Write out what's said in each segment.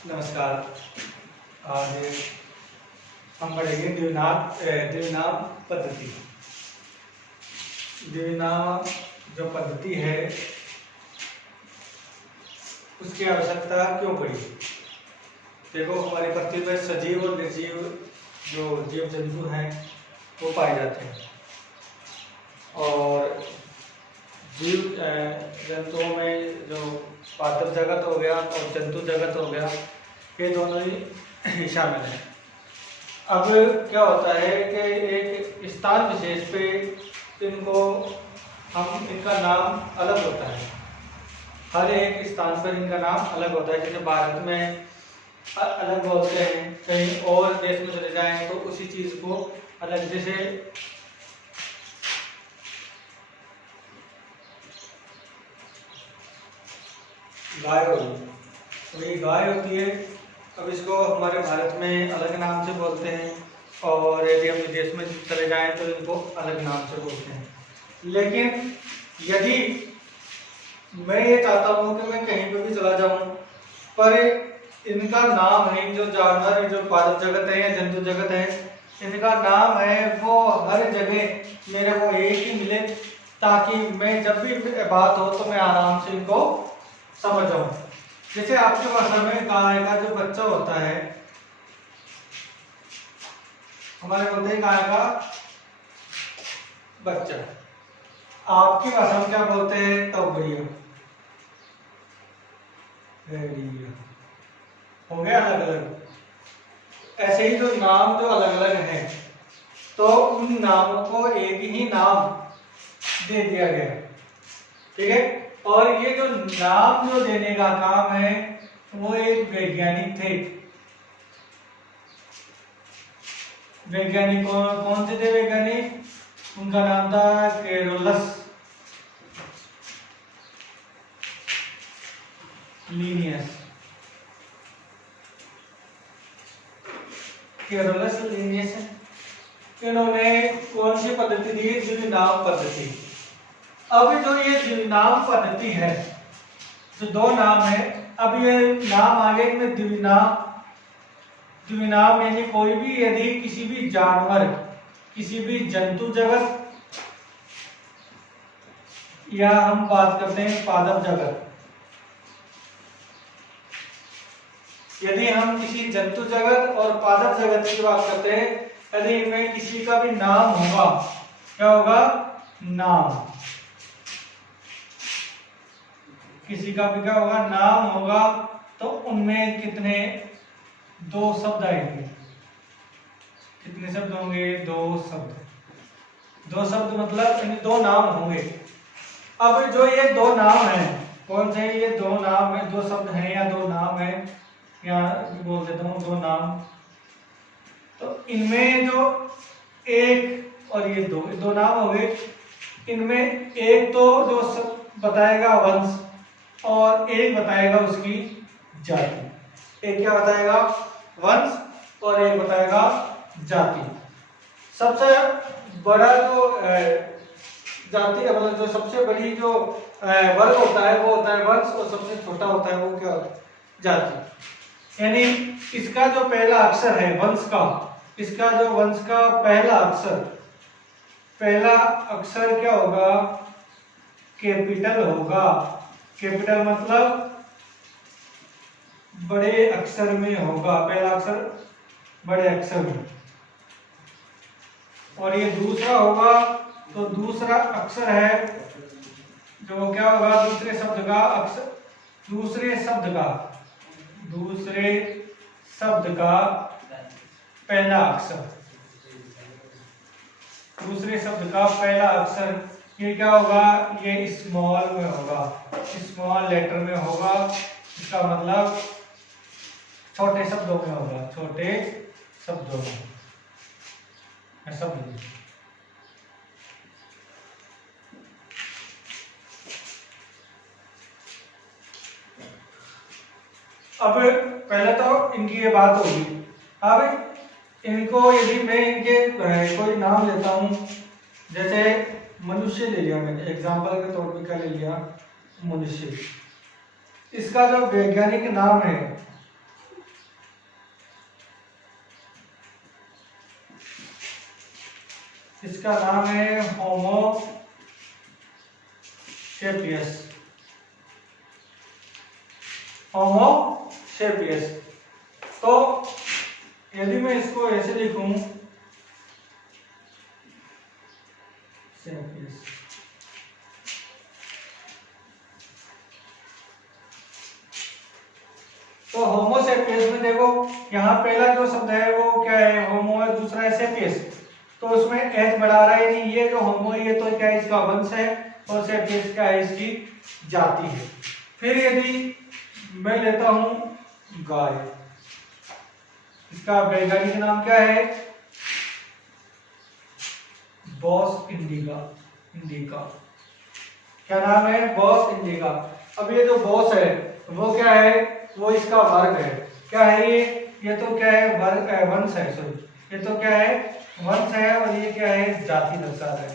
नमस्कार। आज हम पढ़ेंगे द्विनाम पद्धति। द्विनाम जो पद्धति है उसकी आवश्यकता क्यों पड़ी। देखो, हमारी पृथ्वी पर सजीव और निर्जीव जो जीव जंतु हैं वो पाए जाते हैं, और जीव जंतुओं में जो पादप जगत हो गया और जंतु जगत हो गया, ये दोनों ही शामिल हैं। अब क्या होता है कि एक स्थान विशेष पे इनका नाम अलग होता है। हर एक स्थान पर इनका नाम अलग होता है। जैसे भारत में अलग बोलते हैं, कहीं और देश में चले जाएं तो उसी चीज को अलग। जैसे गाय होगी, तो ये गाय होती है। अब इसको हमारे भारत में अलग नाम से बोलते हैं, और यदि हम विदेश में चले जाएं तो इनको अलग नाम से बोलते हैं। लेकिन यदि मैं ये चाहता हूँ कि मैं कहीं पर भी चला जाऊं, पर इनका नाम है, जो जानवर जो पादप जगत है या जंतु जगत है, इनका नाम है, वो हर जगह मेरे को एक ही मिले, ताकि मैं जब भी बात हो तो मैं आराम से इनको समझ जाऊं। जैसे आपकी भाषा में गाय का जो बच्चा होता है, हमारे बोलते हैं गाय का बच्चा। आपकी भाषा में क्या बोलते हैं? तौबड़िया, हो गया अलग अलग। ऐसे ही जो नाम जो अलग अलग हैं, तो उन नामों को एक ही नाम दे दिया गया, ठीक है। और ये जो नाम जो देने का काम है, वो एक वैज्ञानिक थे। वैज्ञानिक कौन से थे वैज्ञानिक? उनका नाम था कैरोलस लीनियस। कैरोलस लीनियस इन्होंने कौन सी पद्धति दी? द्विनाम पद्धति। अब जो ये द्विनाम पद्धति है, जो दो नाम है, अब ये नाम आगे में द्विनाम यानी कोई भी, यदि किसी भी जानवर, किसी भी जंतु जगत, या हम बात करते हैं पादप जगत, यदि हम किसी जंतु जगत और पादप जगत की बात करते हैं, यदि इनमें किसी का भी नाम होगा, क्या होगा? नाम। किसी का भी क्या होगा? नाम होगा। तो उनमें कितने? दो शब्द आएंगे। कितने शब्द होंगे? दो शब्द। दो शब्द मतलब दो नाम होंगे। अब जो ये दो नाम हैं, कौन से? ये दो नाम है, दो शब्द हैं या दो नाम है, या बोल देता हूं दो नाम। तो इनमें जो एक और ये दो नाम हो गए। इनमें एक तो जो बताएगा वंश, और एक बताएगा उसकी जाति। एक क्या बताएगा? वंश, और एक बताएगा जाति। सबसे बड़ा जो जाति, मतलब जो सबसे बड़ी जो वर्ग होता है वो होता है वंश, और सबसे छोटा होता है वो क्या? जाति। यानी इसका जो पहला अक्षर है वंश का, इसका जो वंश का पहला अक्षर क्या होगा? कैपिटल होगा। कैपिटल मतलब बड़े अक्षर में होगा। पहला अक्षर बड़े अक्षर में। और ये दूसरा होगा, तो दूसरा अक्षर है जो क्या होगा? दूसरे शब्द का अक्षर, दूसरे शब्द का पहला अक्षर, दूसरे शब्द का पहला अक्षर, ये क्या होगा? ये स्मॉल में होगा, स्मॉल लेटर में होगा। इसका मतलब छोटे शब्दों में होगा, छोटे शब्दों में। समझिए। अब पहले तो इनकी ये बात होगी। अब इनको यदि मैं इनके कोई नाम लेता हूं, जैसे मनुष्य ले लिया मैंने, एग्जांपल के तौर पे क्या ले लिया? मनुष्य। इसका जो वैज्ञानिक नाम है इसका नाम है होमो सेपियस। होमो सेपियस। तो यदि मैं इसको ऐसे लिखूं सेपियस, तो होमो सेपियस में देखो यहाँ पहला जो शब्द है वो क्या है, होमो है, दूसरा है सेपियस। तो उसमें एच बढ़ा रहा है, नहीं ये जो होमो ये तो क्या है, इसका वंश है, और सेपियस क्या है, इसकी जाति है। फिर यदि मैं लेता हूं गाय, इसका वैज्ञानिक नाम क्या है, बॉस इंडिका। इंडिका क्या नाम है, बॉस इंडिका। अब ये जो बॉस है वो क्या है, वो इसका वर्ग है, क्या है ये तो क्या है, वर्ग वंश है, सॉरी ये तो क्या है, वंश है, और ये क्या है, जाति दर्शा है।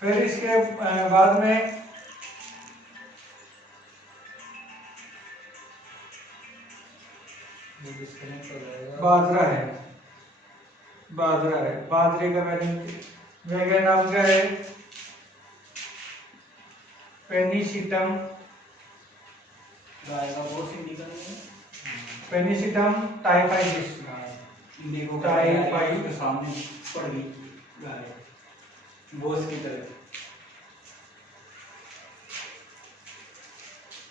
फिर इसके बाद में बाजरा है। बाजरा है, बाजरे का वैज्ञानिक नाम क्या है, पेनिसिटम। पेनिसिटम टाइफाइडिस। टाइफाइड के सामने पड़ गई गाय बोस की तरह।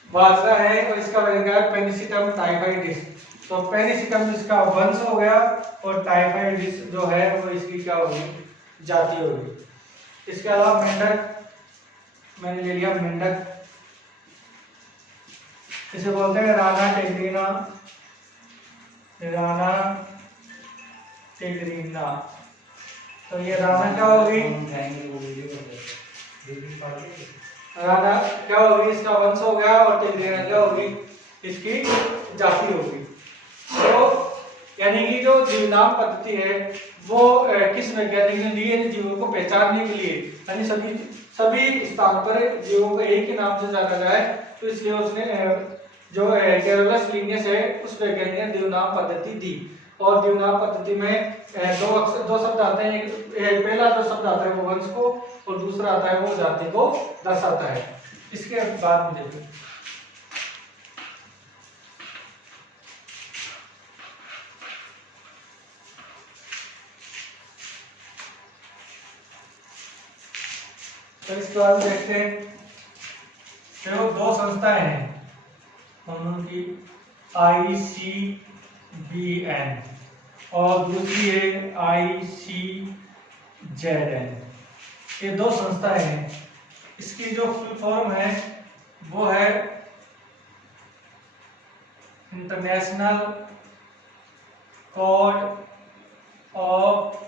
बाजरा है और इसका वैज्ञानिक पेनिसिटम टाइफाइडिस। तो पेनिसिटम इसका वंश हो गया, और टाइफाइडिस जो है वो इसकी क्या होगी, जाति होगी। इसके अलावा मेंढक, मैंने ले लिया मेंढक, इसे बोलते हैं राना टेगरीना। राना टेगरीना, तो ये राना क्या होगी, राना क्या होगी, इसका वंश हो गया, और टेगरीना क्या होगी, इसकी जाति होगी। तो यानी कि जो जीवनाम पद्धति है वो किस वैज्ञानिक ने दी है, जीवों को पहचानने के लिए, यानी सभी स्थान पर जीवों को एक ही नाम से जाना जाए, तो इसलिए उसने जो कैरोलस लिनियस है उस वैज्ञानिक ने जीवनाम पद्धति दी। और जीवनाम पद्धति में दो शब्द आते हैं, पहला जो शब्द आता है वो वंश को, और दूसरा आता है वो जाति को दर्शाता है। इसके बाद में देखो तो इसके बाद देखते हैं, देखो दो संस्थाएं हैं उनकी, ICBN और दूसरी है ICZN। ये दो संस्थाएं हैं, इसकी जो फुल फॉर्म है वो है international code of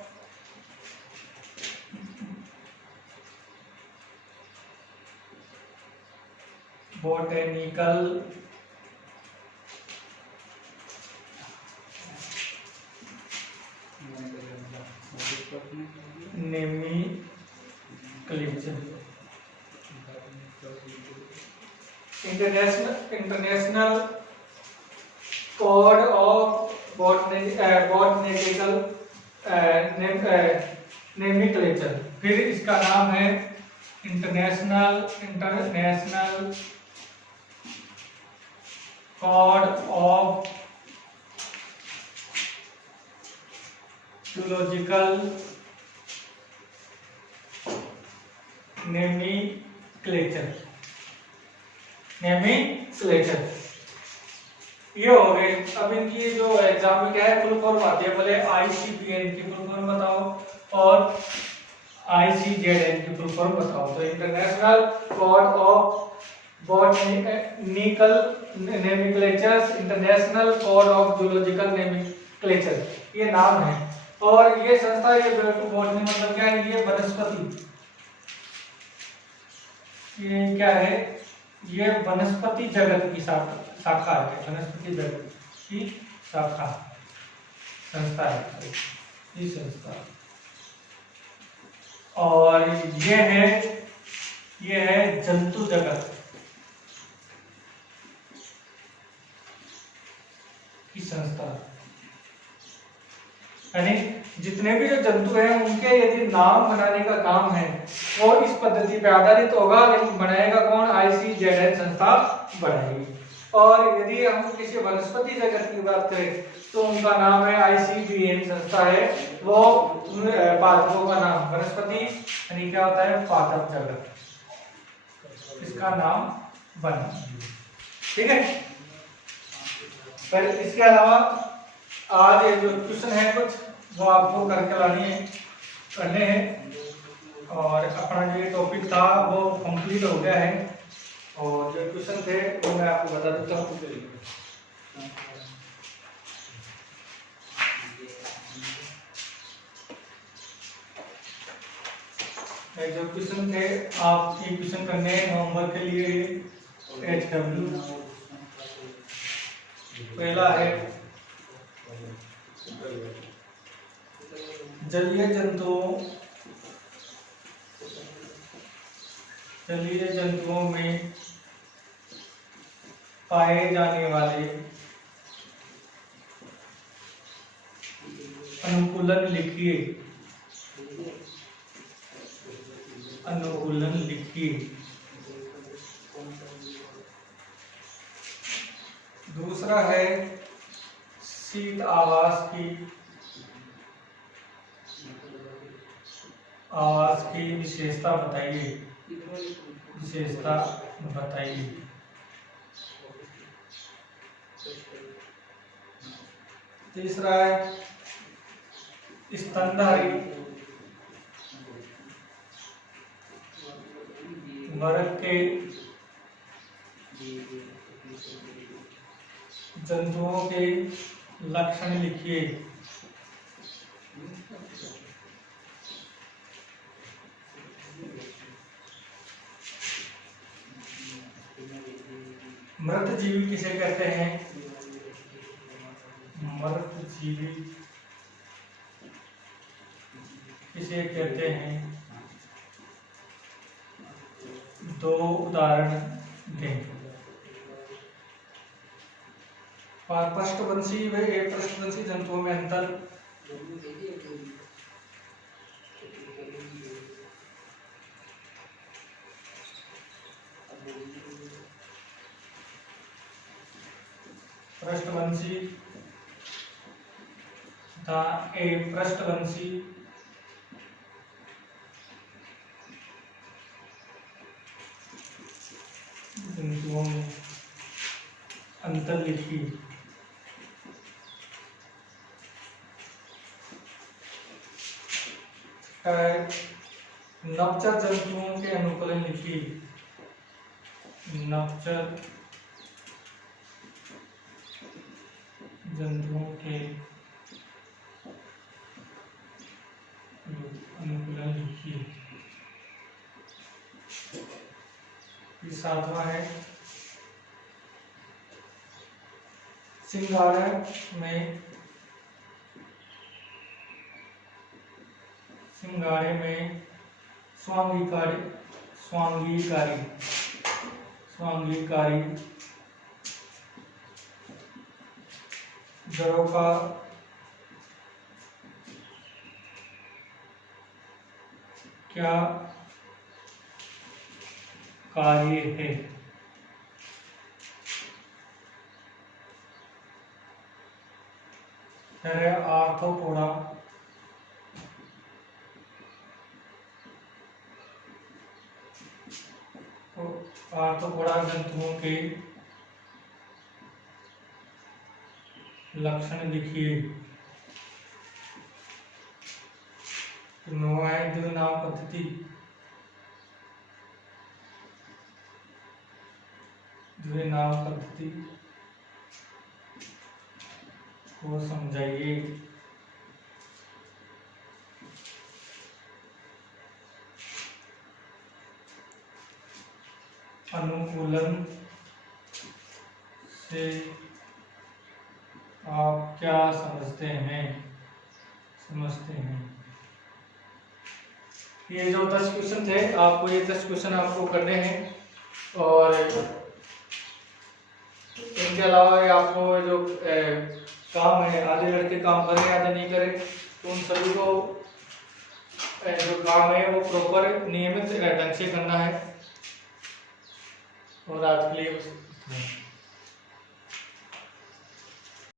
botanical nomenclature. International code of botanical nomenclature. फिर इसका नाम है international code of zoological nomenclature. ये हो गए। अब इनकी जो एग्जाम में क्या है, फुल फॉर्म आती है, बोले ICBN की फुल फॉर्म बताओ और ICZN की फुल फॉर्म बताओ। तो international code of botanical nomenclatures, international code of zoological nomenclature, ये नाम है। और ये संस्था, ये बॉटनी मतलब क्या है, ये वनस्पति, ये क्या है, ये वनस्पति जगत की शाखा है, वनस्पति जगत की शाखा संस्था है ये संस्था। और ये है जंतु जगत की संस्था। यानी जितने भी जो जंतु हैं उनके यदि नाम बनाने का काम है वो इस पद्धति पे आधारित होगा, लेकिन बनाएगा कौन? ICZN संस्था बनाएगी। और यदि हम किसी वनस्पति जगत की बात करें तो उनका नाम है ICBN संस्था है। वो पादपों का नाम, वनस्पति यानी क्या होता है? पादप जगत, इसका नाम बना। ठीक है। पर इसके अलावा आज जो क्वेश्चन है कुछ वो आपको करके करने हैं। और अपना जो टॉपिक था वो कंप्लीट हो गया है। और जो क्वेश्चन थे वो मैं आपको बता देता हूँ। जो क्वेश्चन थे आप ये क्वेश्चन करने हैं नवंबर के लिए HW। पहला है जलीय जंतुओं में पाए जाने वाले अनुकूलन लिखिए। दूसरा है शीत आवास की विशेषता बताइए। तीसरा है स्तनधारी वर्ग के जंतुओं के लक्षण लिखिए। मृत जीवी किसे कहते हैं? मृत जीवी किसे कहते हैं? दो उदाहरण दें। पृष्ठवंशी व अपृष्ठवंशी जंतुओं में अंतर। पृष्ठवंशी तथा अपृष्ठवंशी जंतुओं में अंतर लिखिए। नवचर जंतुओं के अनुकूलन लिखिए। नवचर जंतुओं के अनुकूलन लिखिए। सातवां है सिंघाड़े में स्वांगीकारी जड़ों का क्या कार्य है? आर्थ्रोपोडा जंतुओं के लक्षण लिखिए। द्विनाम पद्धति को समझाइए। अनुकूलन से आप क्या समझते हैं? ये जो 10 क्वेश्चन थे, आपको ये 10 क्वेश्चन आपको करने हैं। और इनके अलावा ये आपको जो काम है, आधे लड़के काम करें आधे नहीं करें, तो उन सभी को जो काम है वो प्रॉपर नियमित ढंग से करना है। और आज के लिए बस इतना ही।